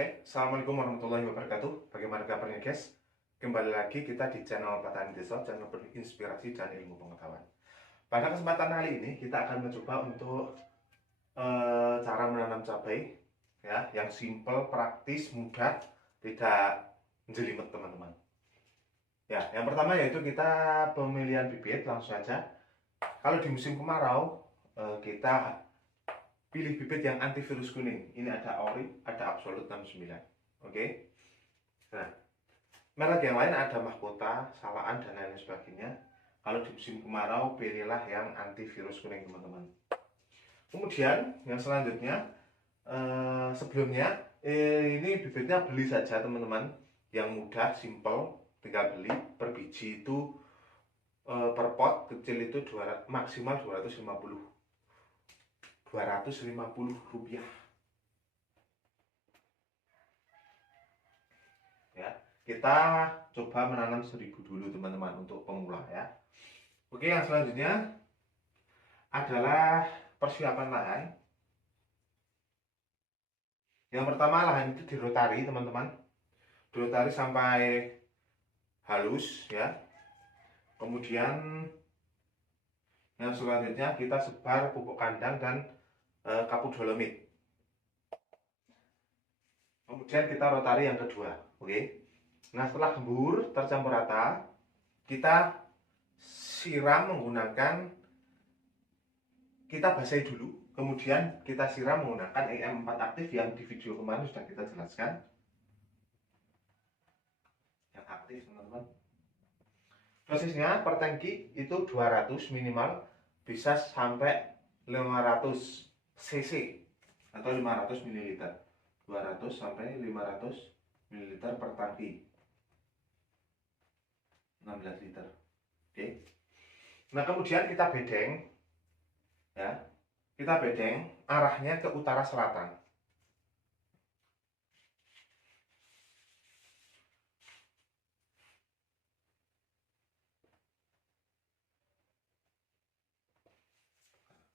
Assalamualaikum warahmatullahi wabarakatuh. Bagaimana kabarnya guys? Kembali lagi kita di channel Petani Desa, channel berinspirasi dan ilmu pengetahuan. Pada kesempatan kali ini kita akan mencoba untuk cara menanam cabai ya, yang simple, praktis, mudah, tidak jelimet teman-teman. Ya, yang pertama yaitu kita pemilihan bibit langsung saja. Kalau di musim kemarau kita pilih bibit yang antivirus kuning. Ini ada Ori, ada Absolut 69. Oke. Nah, merek yang lain ada Mahkota, Salaan, dan lain sebagainya. Kalau di musim kemarau, pilihlah yang antivirus kuning, teman-teman. Kemudian, yang selanjutnya, sebelumnya, ini bibitnya beli saja, teman-teman. Yang mudah, simple, tinggal beli. Per biji itu, per pot kecil itu maksimal 250 rupiah ya. Kita coba menanam 1000 dulu teman-teman untuk pemula ya. Oke, yang selanjutnya adalah persiapan lahan. Yang pertama, lahan itu dirotari teman-teman, dirotari sampai halus ya. Kemudian yang selanjutnya kita sebar pupuk kandang dan kapur dolomit. Kemudian kita rotari yang kedua. Oke. Nah, setelah gembur tercampur rata, kita siram menggunakan, kita basahi dulu, kemudian kita siram menggunakan EM4 aktif yang di video kemarin sudah kita jelaskan. Yang aktif teman-teman. Dosisnya per tangki itu 200 minimal, bisa sampai 500 cc atau 500 ml. 200 sampai 500 ml per tangki, 16 liter. Oke. Nah, kemudian kita bedeng ya. Kita bedeng arahnya ke utara selatan.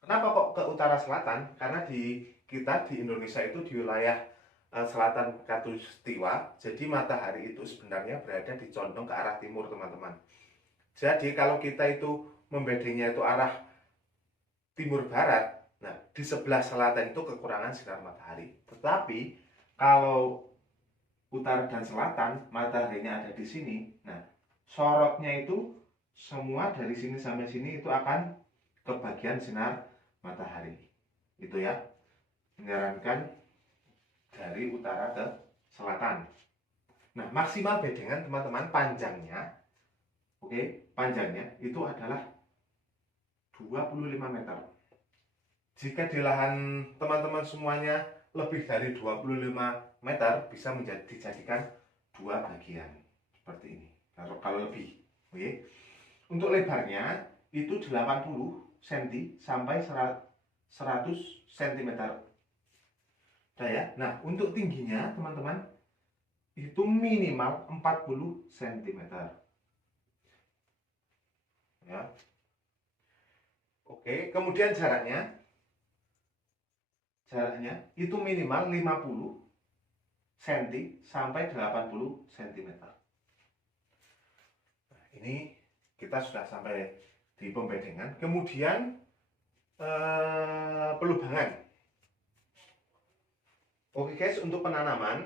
Kenapa kok ke utara selatan? Karena kita di Indonesia itu di wilayah selatan Khatulistiwa, jadi matahari itu sebenarnya berada di condong ke arah timur teman-teman. Jadi kalau kita itu membedengnya itu arah timur barat, nah di sebelah selatan itu kekurangan sinar matahari. Tetapi kalau utara dan selatan mataharinya ada di sini, nah sorotnya itu semua dari sini sampai sini itu akan ke bagian sinar matahari. Itu ya, menyarankan dari utara ke selatan. Nah, maksimal bedengan teman-teman panjangnya, oke, panjangnya itu adalah 25 meter. Jika di lahan teman-teman semuanya lebih dari 25 meter, bisa dijadikan dua bagian seperti ini. Kalau lebih, oke. Untuk lebarnya itu 80 cm sampai 100 cm. Nah, ya. Nah, untuk tingginya teman-teman itu minimal 40 cm. Ya. Oke, kemudian jaraknya itu minimal 50 cm sampai 80 cm. Nah, ini kita sudah sampai di pembedengan. Kemudian pelubangan. Oke guys, untuk penanaman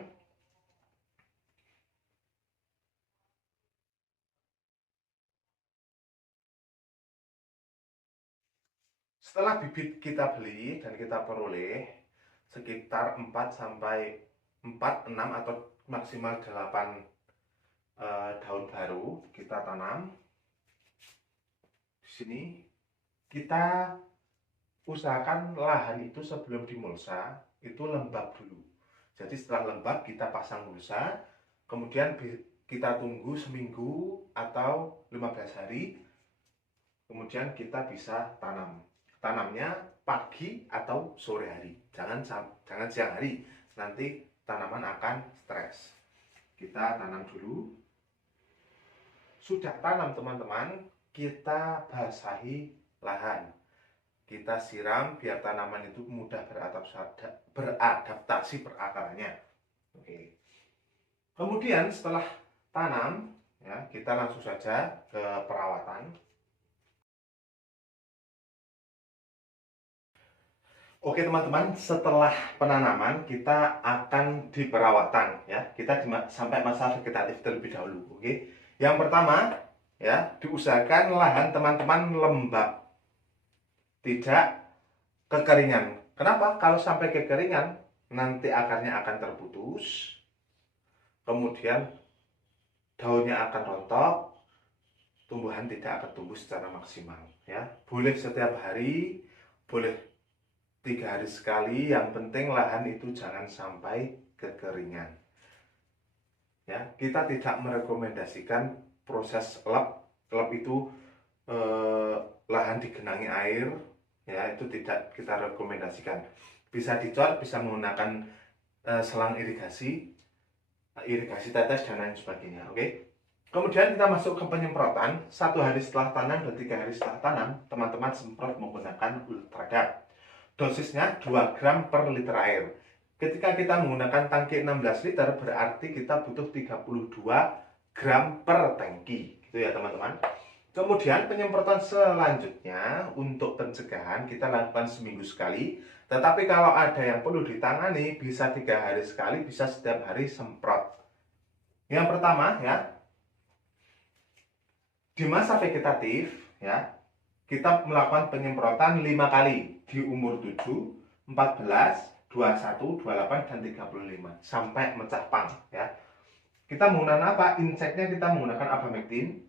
setelah bibit kita beli dan kita peroleh sekitar 4 sampai 4, 6 atau maksimal 8 daun baru kita tanam. Di sini kita usahakan lahan itu sebelum dimulsa itu lembab dulu. Jadi setelah lembab kita pasang mulsa, kemudian kita tunggu seminggu atau 15 hari, kemudian kita bisa tanam. Tanamnya pagi atau sore hari, jangan siang hari, nanti tanaman akan stres. Kita tanam dulu. Sudah tanam teman-teman, kita basahi lahan, kita siram biar tanaman itu mudah beradaptasi perakarannya. Oke. Kemudian setelah tanam, ya, kita langsung saja ke perawatan. Oke teman-teman, setelah penanaman kita akan di perawatan, ya. Kita sampai masa vegetatif terlebih dahulu. Oke. Yang pertama, ya, diusahakan lahan teman-teman lembab, tidak kekeringan. Kenapa? Kalau sampai kekeringan, nanti akarnya akan terputus, kemudian daunnya akan rontok, tumbuhan tidak akan tumbuh secara maksimal. Ya, boleh setiap hari, boleh 3 hari sekali. Yang penting lahan itu jangan sampai kekeringan. Ya, kita tidak merekomendasikan proses lap. Lap itu lahan digenangi air, ya, itu tidak kita rekomendasikan. Bisa dicor, bisa menggunakan selang irigasi tetes dan lain sebagainya. Oke. Kemudian kita masuk ke penyemprotan. 1 hari setelah tanam dan 3 hari setelah tanam, teman-teman semprot menggunakan Ultradap. Dosisnya 2 gram per liter air. Ketika kita menggunakan tangki 16 liter, berarti kita butuh 32 gram per tangki. Gitu ya teman-teman. Kemudian penyemprotan selanjutnya untuk pencegahan kita lakukan seminggu sekali. Tetapi kalau ada yang perlu ditangani, bisa 3 hari sekali, bisa setiap hari semprot. Yang pertama, ya, di masa vegetatif, ya, kita melakukan penyemprotan 5 kali di umur 7, 14, 21, 28, dan 35 sampai mencah pang, ya. Kita menggunakan apa? Inseknya kita menggunakan Abamectin,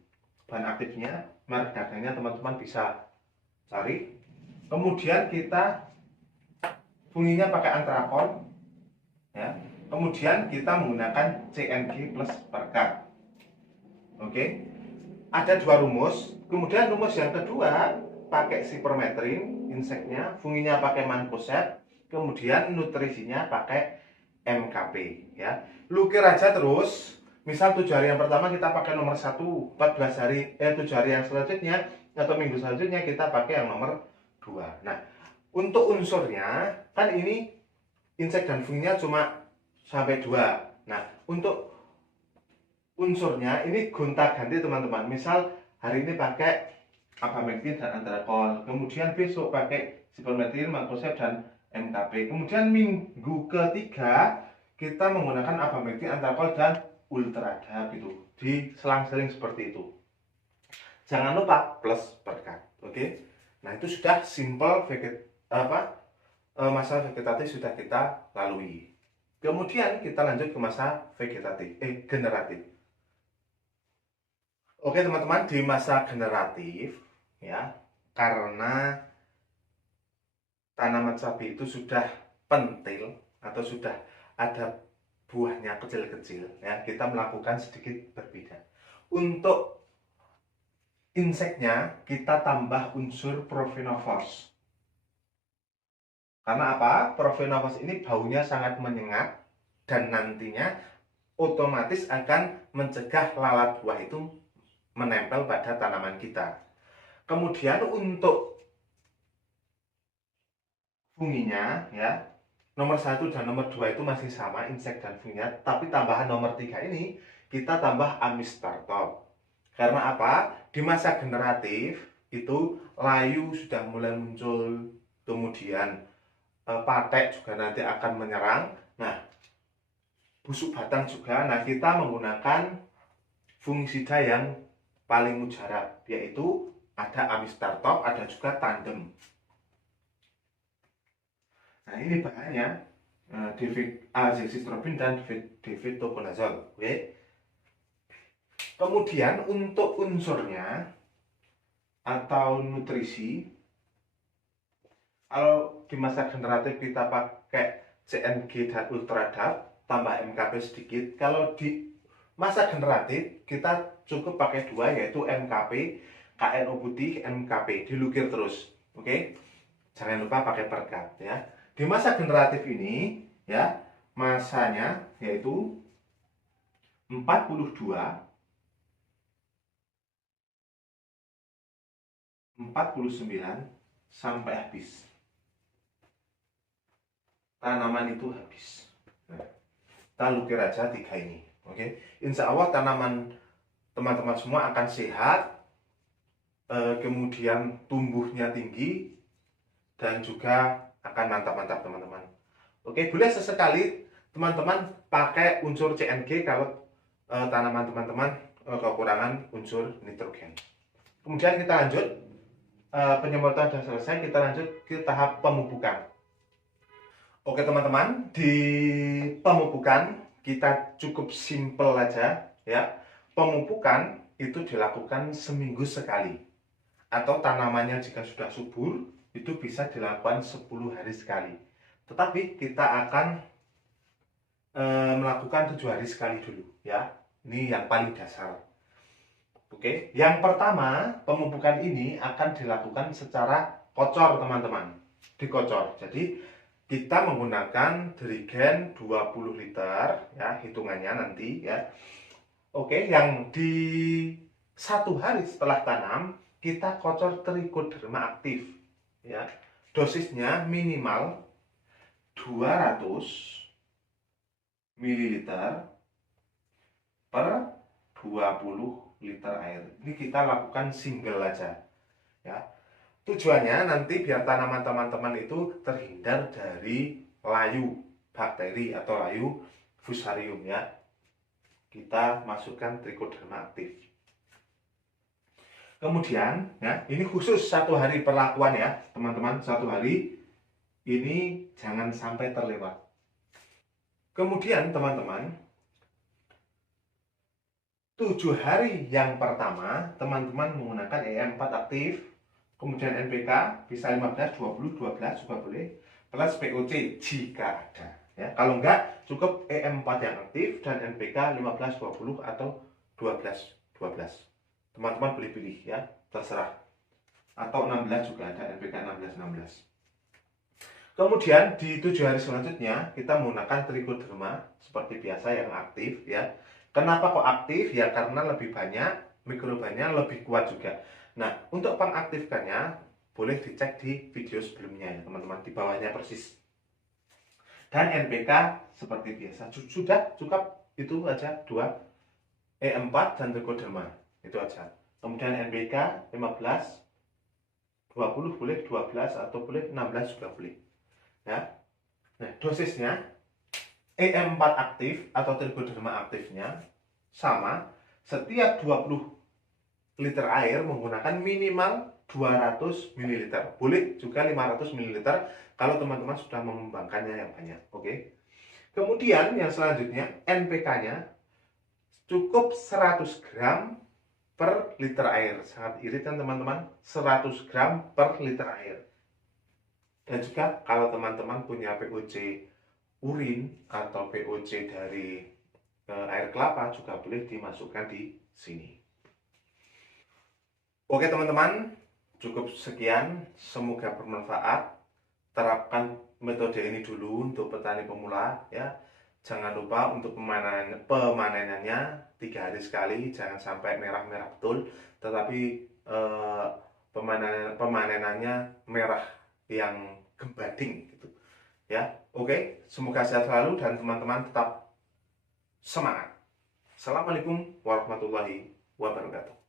bahan aktifnya, merek dagangnya teman-teman bisa cari. Kemudian kita funginya pakai Antrakon, ya. Kemudian kita menggunakan CNG plus Perkat. Oke. Ada 2 rumus. Kemudian rumus yang kedua pakai Sipermetrin, inseknya, funginya pakai Mancozeb, kemudian nutrisinya pakai MKP, ya. Lukir aja terus. Misal 7 hari yang pertama kita pakai nomor 1, 14 hari 7 hari yang selanjutnya atau minggu selanjutnya kita pakai yang nomor 2. Nah, untuk unsurnya kan ini insek dan funginya cuma sampai 2. Nah, untuk unsurnya ini gonta-ganti teman-teman. Misal hari ini pakai Abamectin dan Antrakon, kemudian besok pakai Sipermetrin, Mancozeb dan MKP. Kemudian minggu ketiga kita menggunakan Abamectin, Antrakon dan Ultradap itu. Di selang-seling seperti itu. Jangan lupa plus Perkat. Oke. Nah, itu sudah simple masa vegetatif sudah kita lalui. Kemudian kita lanjut ke masa generatif. Oke teman-teman, di masa generatif, ya, karena tanaman cabai itu sudah pentil atau sudah ada buahnya kecil-kecil, ya, kita melakukan sedikit berbeda. Untuk inseknya kita tambah unsur Profenofos. Karena apa? Profenofos ini baunya sangat menyengat dan nantinya otomatis akan mencegah lalat buah itu menempel pada tanaman kita. Kemudian untuk funginya, ya, nomor 1 dan nomor 2 itu masih sama, insek dan funginya, tapi tambahan nomor 3 ini kita tambah Amistartop. Karena apa? Di masa generatif itu layu sudah mulai muncul, kemudian patek juga nanti akan menyerang. Nah, busuk batang juga. Nah, kita menggunakan fungisida yang paling mujarab, yaitu ada Amistartop, ada juga Tandem. Nah, ini bahannya azoxystrobin dan devetoconazole. Oke. Kemudian untuk unsurnya atau nutrisi, kalau di masa generatif kita pakai CNG dan Ultradap tambah MKP sedikit. Kalau di masa generatif kita cukup pakai 2, yaitu MKP, KNO putih, MKP, dilukir terus. Oke. Jangan lupa pakai Perkat, ya. Di masa generatif ini, ya, masanya yaitu 42, 49 sampai habis. Tanaman itu habis. Nah, kita lukir aja 3 ini. Oke, insya Allah tanaman teman-teman semua akan sehat, kemudian tumbuhnya tinggi, dan juga akan mantap-mantap teman-teman. Oke, boleh sesekali teman-teman pakai unsur CNG kalau tanaman teman-teman kekurangan unsur nitrogen. Kemudian kita lanjut, penyemprotan sudah selesai, kita lanjut ke tahap pemupukan. Oke teman-teman, di pemupukan kita cukup simple aja ya. Pemupukan itu dilakukan seminggu sekali, atau tanamannya jika sudah subur itu bisa dilakukan 10 hari sekali. Tetapi kita akan melakukan 7 hari sekali dulu ya. Ini yang paling dasar. Oke, yang pertama pemupukan ini akan dilakukan secara kocor teman-teman. Dikocor. Jadi kita menggunakan dirigen 20 liter ya, hitungannya nanti ya. Oke, yang di 1 hari setelah tanam kita kocor trichoderma aktif ya. Dosisnya minimal 200 ml per 20 liter air. Ini kita lakukan single aja ya. Tujuannya nanti biar tanaman teman-teman itu terhindar dari layu bakteri atau layu fusarium ya. Kita masukkan trichoderma aktif. Kemudian ya, ini khusus 1 hari perlakuan ya teman-teman, 1 hari ini jangan sampai terlewat. Kemudian teman-teman, 7 hari yang pertama teman-teman menggunakan EM4 aktif, kemudian NPK bisa 15, 20, 12 juga boleh, plus POC jika ada ya. Kalau enggak cukup EM4 yang aktif dan NPK 15, 20 atau 12, 12. Teman-teman boleh pilih ya, terserah. Atau 16 juga ada, NPK 16, 16. Kemudian di 7 hari selanjutnya kita menggunakan trichoderma seperti biasa yang aktif ya. Kenapa kok aktif? Ya karena lebih banyak, mikrobanya lebih kuat juga. Nah, untuk pengaktifkannya boleh dicek di video sebelumnya ya teman-teman, di bawahnya persis. Dan NPK seperti biasa, sudah cukup itu aja, 2 E4 dan trichoderma itu aja. Kemudian NPK 15, 20 boleh, 12 atau boleh 16 juga boleh ya. Nah, dosisnya EM4 aktif atau trichoderma aktifnya sama, setiap 20 liter air menggunakan minimal 200 ml. Boleh juga 500 ml kalau teman-teman sudah mengembangkannya yang banyak. Oke. Kemudian yang selanjutnya NPK-nya cukup 100 gram per liter air. Sangat irit kan teman-teman? 100 gram per liter air. Dan juga kalau teman-teman punya POC urin atau POC dari air kelapa juga boleh dimasukkan di sini. Oke teman-teman, cukup sekian, semoga bermanfaat. Terapkan metode ini dulu untuk petani pemula ya. Jangan lupa untuk pemanenannya 3 hari sekali, jangan sampai merah-merah betul, tetapi pemanenannya merah yang gembading gitu ya. Oke, semoga sehat selalu dan teman-teman tetap semangat. Assalamualaikum warahmatullahi wabarakatuh.